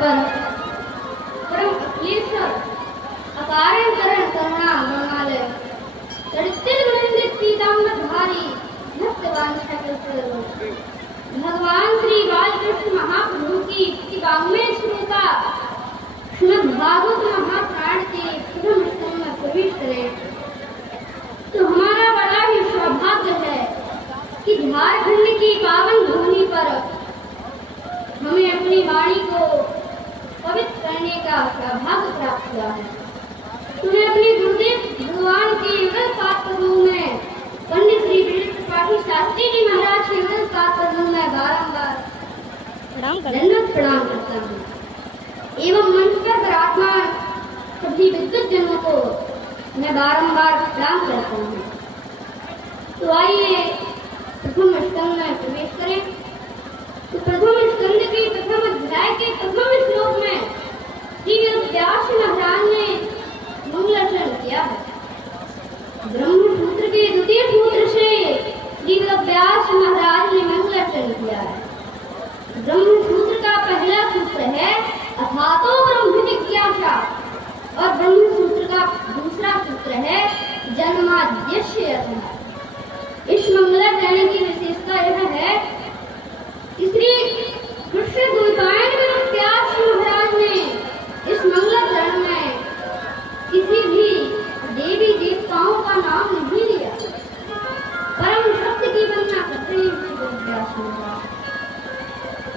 पर परम अखिलेश्वर अकारण करण करुणा गुणालय तड़ित्तिल गुणिंदित पीताम्बर धारी भक्तवान सकल भगवान श्री बालकृष्ण महाप्रभु की वाङ्मय स्वरूपा श्रीमद् भागवत महापुराण के प्रथम स्कंद में प्रवेश करें तो हमारा बड़ा ही सौभाग्य है कि झारखंड की पावन भूमि पर हमें अपनी वाणी को पवित्र करने का सौभाग्य प्राप्त हुआ है। तुम्हें अपने गुरुदेव भगवान के युगल पाठ पदों में पंडित श्री विजय त्रिपाठी शास्त्री जी महाराज के युगल पाठ पदों में बारंबार दंडवत प्रणाम करता हूँ एवं मंच पर विराजमान सभी विद्युत जनों को मैं बारंबार प्रणाम करता हूँ। तो आइए प्रथम स्कंद में प्रवेश करें। तो प्रथम स्कंद के प्रथम अध्याय के प्रथम श्लोक में श्री व्यास महाराज ने मंगलाचरण किया है। ब्रह्म सूत्र के द्वितीय सूत्र से श्री व्यास महाराज ने मंगलाचरण किया है। ब्रह्म सूत्र का पहला सूत्र है अथातो ब्रह्म जिज्ञासा और ब्रह्म सूत्र का दूसरा सूत्र है जन्माद्यस्य अर्थः। इस मंगलाचरण की विशेषता यह है कि श्री कृष्ण द्वैपायन व्यास महाराज ने इस मंगलाचरण में किसी भी देवी देवताओं का नाम नहीं लिया, परम सत्य की वंदना करते हैं व्यास महाराज।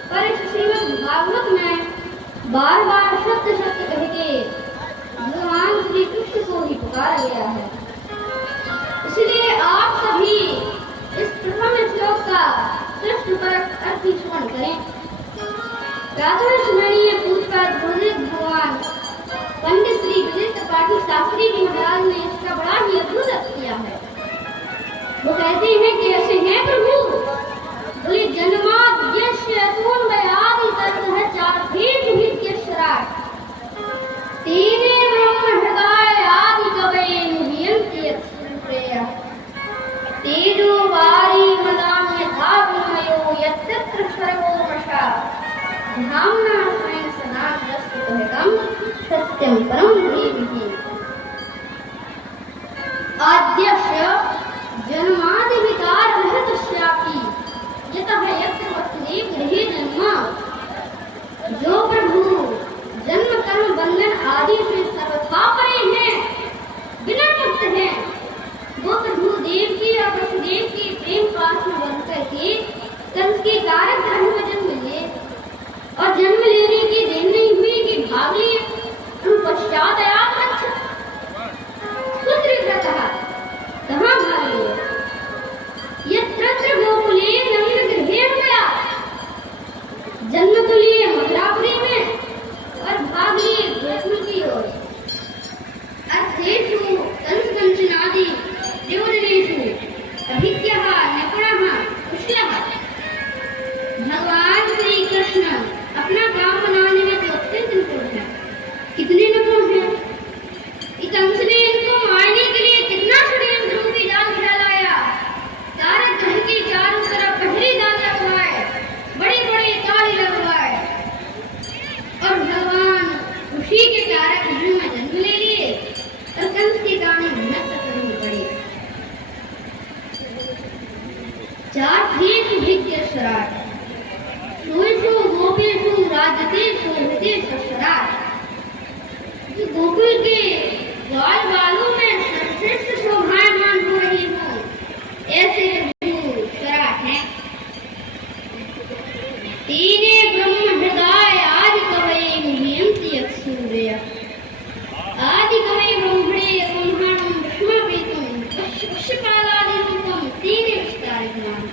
पर इस श्रीमद् भागवत में बार बार सत्य सत्य कह के भगवान श्री कृष्ण को ही पुकारा गया है। इसलिए आप सभी इस प्रथम श्लोक का कृष्णपरक अर्थ स्मरण करें। प्रातः स्मरणीय पूज्यपाद गुरुदेव भगवान पंडित श्री विजय त्रिपाठी शास्त्री जी महाराज ने इसका बड़ा ही अद्भुत अर्थ किया है। वो कहते हैं कि ऐसे हैं प्रभु बोले जन्माद्यस्य अतोऽन्वयादि ततः चार्थेभ्यश्राट् तेने ब्रह्म हृदय आदि कवये मुह्यन्ति यत्सूत्रयः तेजो वारी मदान्य धावमयो यत्र सर्वो वशा धाम्ना स्वयं सदा प्रस्तुतम् सत्यं परम धीमहि। आद्यस्य जन्मादि विकार रहतस्यापि यतः यत्र वसुदेव गृहे जन्म। जो प्रभु जन्म कर्म बंधन आदि से सर्वथा परे हैं, बिना मुक्त हैं, वो प्रभु देव की और वसुदेव की प्रेम पास में बन करके कंस के कारक धर्म में जन्म लिए और जन्म लेने की देर नहीं हुई कि भाग लिए। पश्चात कहाँ भाग लिए? यत्र गोकुले नवीन गृहे गया, जन्म तो लिए मथुरापुरी में और भाग लिए गोकुल की ओर। अर्थेषु कंस कंचनादि देवजनेषु अभिज्ञः नकुलः कुशलः। भगवान श्री कृष्ण अपना काम बनाने में तो अत्यंत निपुण है। कितने निपुण हैं? कंस ने इनको मारने के लिए कितना षड्यंत्र रूपी जाल फैलाया। सारे धन के चारों तरफ पहरेदार लगवाए, बड़े बड़े ताले लगवाए और भगवान खुशी के कारक धन में जन्म ले लिए और कंस के कारण मेहनत करनी पड़ी। चार ठीक भिज्ञश्राट् सोयसु गोपेषु राजते शोभते ससराट्। गोकुल के ग्वाल बालों में सर्वश्रेष्ठ शोभायमान हो रही हो ऐसे प्रभु सराट हैं। तेने ब्रह्म हृदय आदि कवये मुह्यन्ति यत्सूत्रयः। आदि कवये ब्रह्मणे ब्रह्माणं विस्मपेतुं पश्यपालादि रूपं तेने विस्तारितवान्।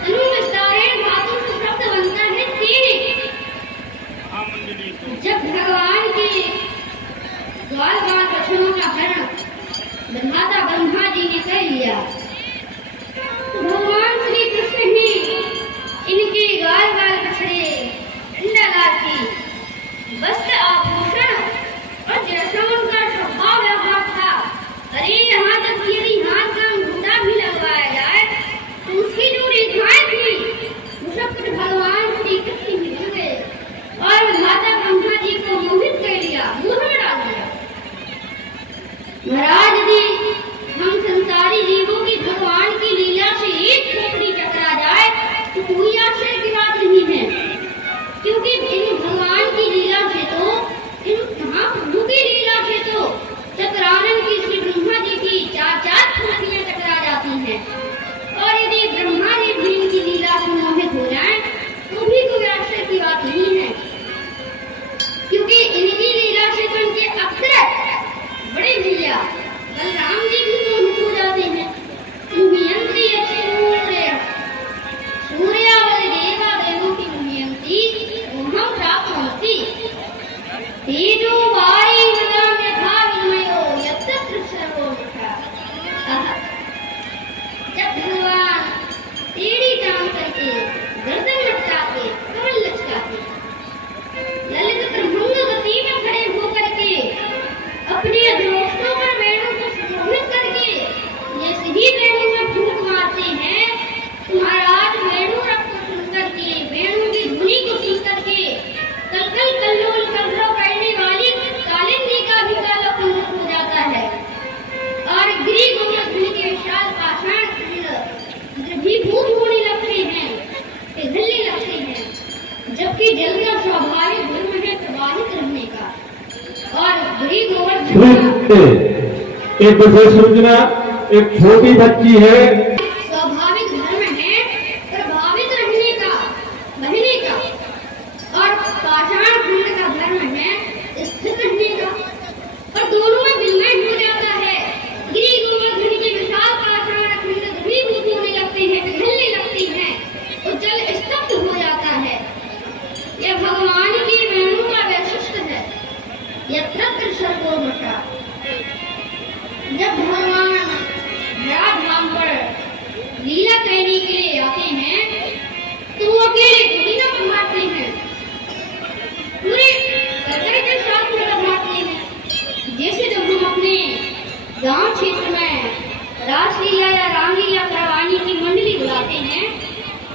तनु विस्तारेण धातु से शब्द बनता है तेने। जब भगवान के ग्वाल बाल बछड़ों का हरण विधाता ब्रह्मा जी ने कर लिया तो भगवान श्री कृष्ण ही इनके ग्वाल एक विशेष सूचना, एक छोटी बच्ची है। स्वाभाविक धर्म है प्रभावित रहने का, बहने का, और पाषाण खंड का धर्म है स्थिर रहने का, और दोनों में विनिमय हो जाता है। गिरी गोवर्धन के विशाल पाषाण खंड द्रवीभूत होने लगते हैं, पिघलने लगती हैं, तो जल स्तब्ध हो जाता है। यह भगवान के वेणु का वैशिष्ट है। यत्र सर्वोमता। जब भगवान धरा धाम पर लीला करने के लिए आते हैं तो वो अकेले थोड़ी ना पधारते हैं, पूरे परिवार के साथ में पधारते हैं। जैसे जब हम अपने गांव क्षेत्र में रासलीला या रामलीला करवाने की मंडली बुलाते हैं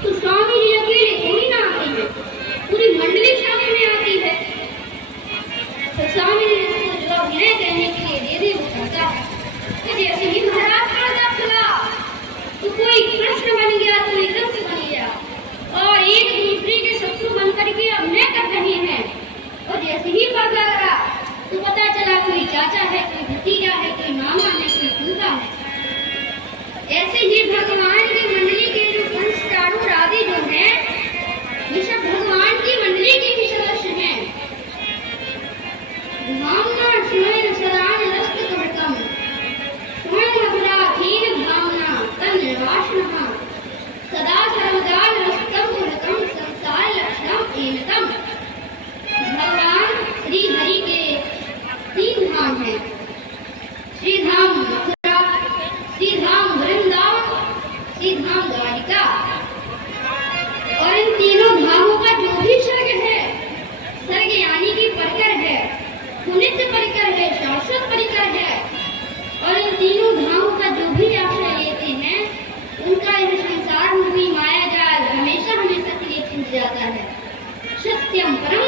तो स्वामी जी अकेले थोड़ी ना आते हैं, पूरी मंडली सामने में आती है। तो स्वामी जी इसको जवाब विनय कहने के लिए दे दे वो करता है कि जैसे ही महाराज का जब चला तो कोई कृष्ण बन गया, कोई कंस बन गया, और एक दूसरे के शत्रु बन करके अभिनय कर रहे हैं। और जैसे ही पर्दा लगा तो पता चला कोई चाचा है, कोई भतीजा है, कोई मामा है, कोई फूफा है। ऐसे ही भगवान की मंडली के जो कंस चारों राधे जो है ये सब भगवान की मंडली के भी सदस्य हैं। भावना स्वयं सदान रस्त कवटम, स्वयं मधुराधीन भावना तन निवासनः, सदा सर्वदा रस्तम कवटम संसार लक्षणम एनतम। भगवान श्री हरि के 3 धाम हैं, श्री धाम मथुरा, श्री धाम वृंदावन, श्री धाम द्वारिका। और इन तीनों धामों का जो भी स्वर्ग है, स्वर्ग यानी कि परिकर है, नित्य परिकर है, शाश्वत परिकर है, और इन तीनों धामों का जो भी आश्रय लेते हैं उनका यह संसार रूपी माया जाल हमेशा हमेशा के लिए छूट जाता है। सत्यम परम